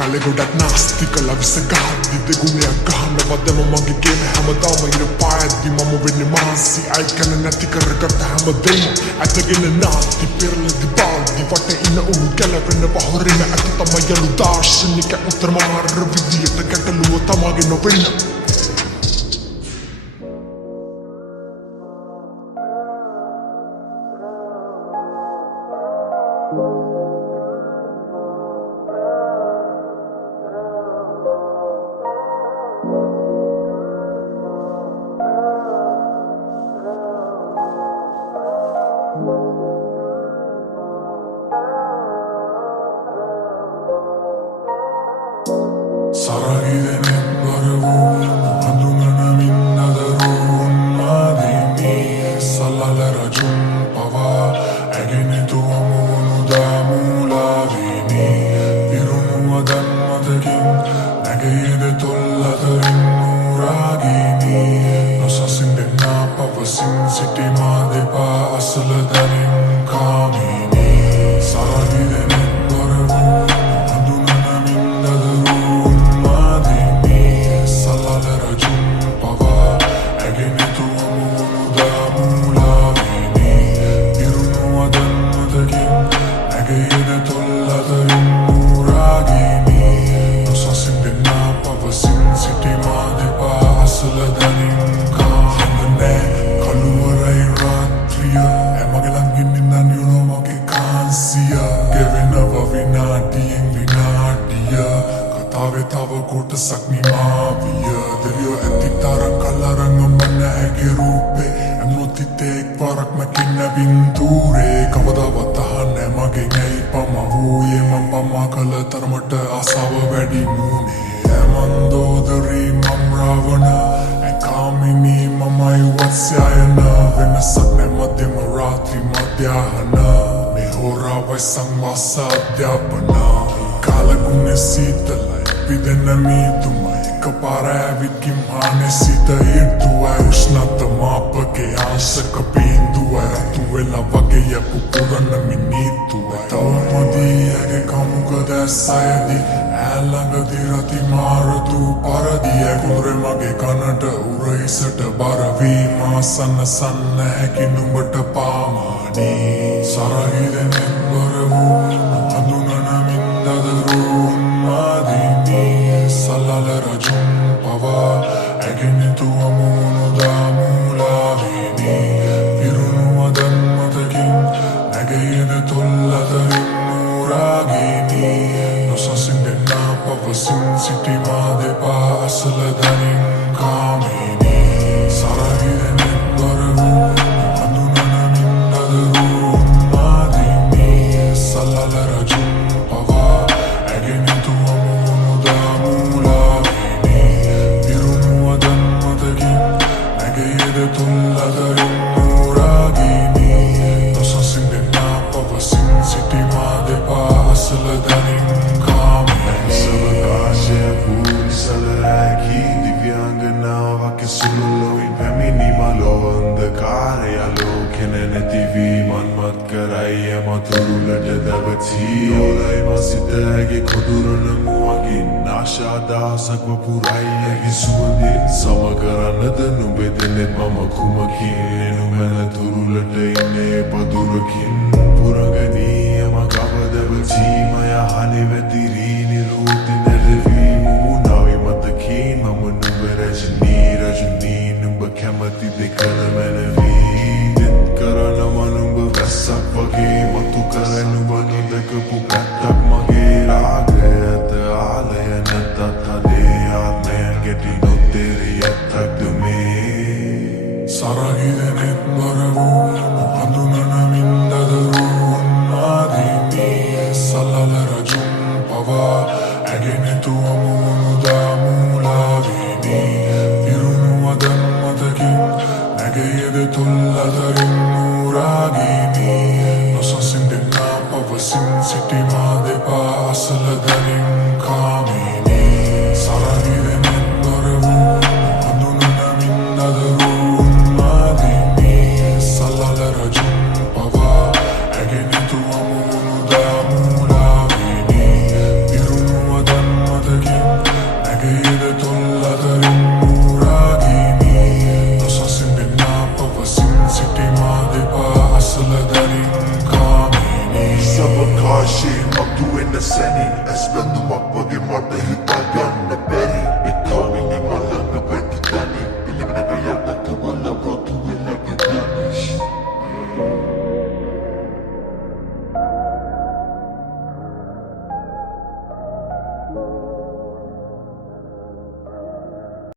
කාලෙ ගොඩක් නාස්ති කළා විස ගහද්දි දෙගුණයක් ගහනවා දැම මගේ ගේම හැමදාම ඉර පායද්දි මම වෙන්නේ මාසි අයි කන නැති කරගත්ත හැමදේම ඇතගෙන නාති පෙරලදි බාල්දි වටේ ඉන්න උණු ගැලවෙන්න පහොරෙන ඇති තමයි යලු දාර්ශනික උත්තර මාර්ග විදියට ගැටලුව තමාගේ නොවෙන්න Saragiden barvun adunana minnadarun madini salalera jun pava agene tu amunu damula vini irunu adan madakin nagayede tolladarin nuragini nosasinde na pavasin city madepa asaladarin kamini saragiden barvun adunana minnadarun Tava kota sakni maaviya Deriyo äti taran kalaranga manna äge rupe Ämnoti teek varak mä kinna vinture Kavada vatahanne mage ngai pama vuye Man pama kala tarmata asava vädi nune Äman dodari mam ravana Än kamini mamai vatsyayana Venasak ne madhyama ratri madhyahana Me hora vai sangvasa adhyapana Kalagune sitala Pidena miituma ekapara ävit kimhane sita irtua Ushnata maapake aansaka pintua Ratu vela vage jäpu purana minitua Taumadiyage kamuka දැස්සයදි ඈළඟදි රති මාරතු පරදිය කුරෙ මගේ කනට උරහිසට බරවීම සන්න සන්න හැකි නුඹට පාමානී සරහිදෙනෙත් බර වූ අඳුනන මින්දදරුන් මාදිනී සලල රජුන් පවා ඇගෙනතු අමුණු දාමූලාවිනී පිරුණු අදන් මතකින් නැගෙයද තොල්ලදරින් නුරාගිනී නොසසින්දෙන්නා පවසින් සිටිමා දෙපා අසල දනින් කාමිනී සරහිදෙනෙත් බර වූ අඳුනන මින්දදරුන් මාදිනී සලල රජුන් පවා ඇගෙනතු අමුණු දාමූලාවිනී පිරුණු අදන් මතකින් නැගෙයද තොල්ලදරින් නුරාගිනී නොසසින්දෙන්නා පවසින් සිටිමා දෙපා අසල දනින් කාමිනී සවකාශය පූරි සලරැකී දිව්‍යාංගනාවක් සුළුලොවින් පැමිණි මලෝ අන්ධකාරය ආලෝකෙන නැතිවී මන්මත් කරයි යමතුරුලට දවචී ඕලයි මසිතගේ කොදුරන මුවගින් ආශාදාසක් වපුරයි ඇගේ සුවඳින් සම කරන්නද නුඹේ දෙනෙත් මම කුමකින් නුමැන තුරුලට ඉන්නේ පදුරකින් පුරගනී යම කවදවචී මය හනේ වැතිරී නිරූති නැරවී මුමුණාවේ මතකින් මම නුඹ රජනී නුඹ කැමති දෙකල මැනවී දෙත් කරනම නුඹ වැස්සක් වගේ මතු කර නුඹ නොදකපු පැත්තක් මගේ රාගයත ආලය නැතත් අදේ ආත්මයන් ගැටි නොතෙරේ ඇත්තක්ද මේ සරහිදෙනෙත් බර වූ අඳුනන මින්දදරුන් මාදිනී සලල රජුන් පවා ඇගෙනතු අමුණු දාමූලාවිනී පිරුණු අදන් මතකින් නැගෙයද තොල්ලදරින් නුරාගිනී නොසසින්දෙන්නා පවසින් සිටිමා දෙපා අසල දනින් කාමිනී සරහිදෙනෙත් බර වූ අඳුනන මින්දදරුන් මාදිනී සලල රජුන් පවා ඇගෙනතු අමුණු දාමූලාවිනී පිරුණු අදන් ඇස් බැඳුමක් වගේ මට හිත